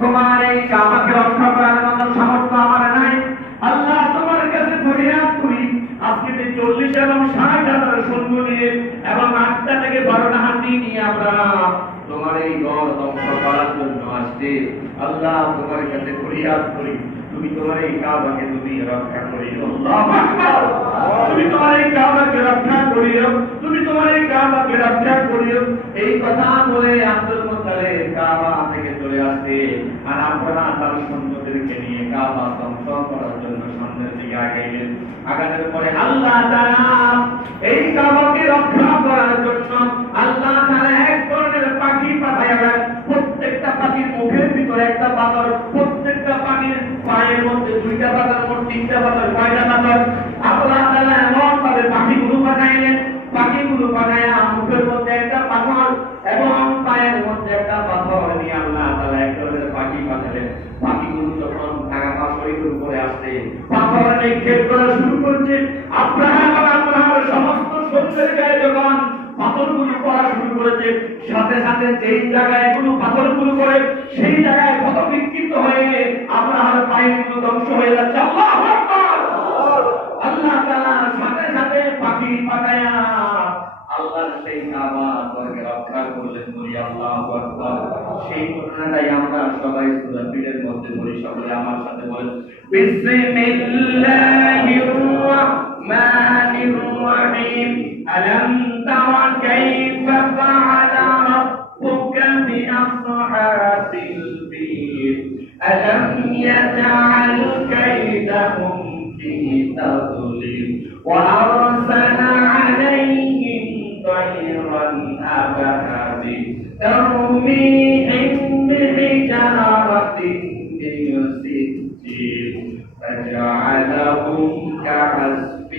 তোমার এই কাবাকে রক্ষা করার মতো সামর্থ্য আমার নাই। আল্লাহ তোমার কাছে ফরিয়াদ করি, আজকে 40 এবং 60,000 সৈন্য নিয়ে এবং 8টা থেকে 12টা হাতি নিয়ে আমরা তোমার এই ঘর ধ্বংস করার জন্য আসছি। আল্লাহ তোমার কাছে ফরিয়াদ করি, তুমি তোমার এই কাবাকে তুমি রক্ষা করিও। আল্লাহু আকবার। তুমি তোমার এই কাবাকে রক্ষা করিও, তুমি তোমার এই কাবাকে রক্ষা করিও। এই কথা বলে আব্দুল মুত্তালিব কাবা থেকে চলে আসে আর আপনারা তার সৈন্যদেরকে নিয়ে কাবা ধ্বংস করার জন্য সামনের দিকে আগাইলেন। আগানোর পরে আল্লাহ তাআলা এই কাবাকে রক্ষা করার জন্য আল্লাহ তাআলা এক ধরনের পাখি পাঠাইলেন। প্রত্যেকটা পাখির মুখের ভিতরে একটা পাথর, প্রত্যেকটা পাখির পায়ের মধ্যে 2টা পাথর, মোট 3টা পাথর, 6টা পাথর। আল্লাহ তাআলা এমন ভাবে পাখিগুলো পাঠাইলেন, পাখিগুলো পাঠাইয়া মুখের মধ্যে একটা পাথর এবং পায়ের মধ্যে একটা পাথর নিয়ে আল্লাহ তাআলা এক ধরনের পাখি পাঠালেন। পাখিগুলো যখন ঢাকা শরীরের উপরে আসছে, পাথর নিক্ষেপ করা শুরু করছে। আব্রাহামের সমস্ত সৈন্যের গায়ে যখন পাথরগুলো পড়া শুরু করেছে, সাথে সাথে যেই জায়গায় এগুলো পাথরগুলো করে সেই জায়গায় ক্ষত বিক্ষিপ্ত হয়ে আব্রাহামের পায়েগুলো ধ্বংস হয়ে যাচ্ছে। আল্লাহু আকবার। আল্লাহ তাআলা সাথে সাথে পাখি পাঠায়া আল্লাহর সেই কাবা ঘরকে রক্ষা করলেন। বলি আল্লাহু আকবার। সেই ঘটনাটাই আমরা সবাই সূরা ফিলের মধ্যে পড়ি। সকলে আমার সাথে বলেন, বিসমিল্লাহির রাহমানির রাহিম। আলাম তারা কাইফা ফাআলা রাব্বুকা বিআসহাবিল ফিল। আলাম ইয়াজআল কাইদাহুম ফি তাদলিল ওয়া আরসালা আলাইহিম طيرا أبابيل ترميهم بحجارة من سجيل فجعلهم كعصف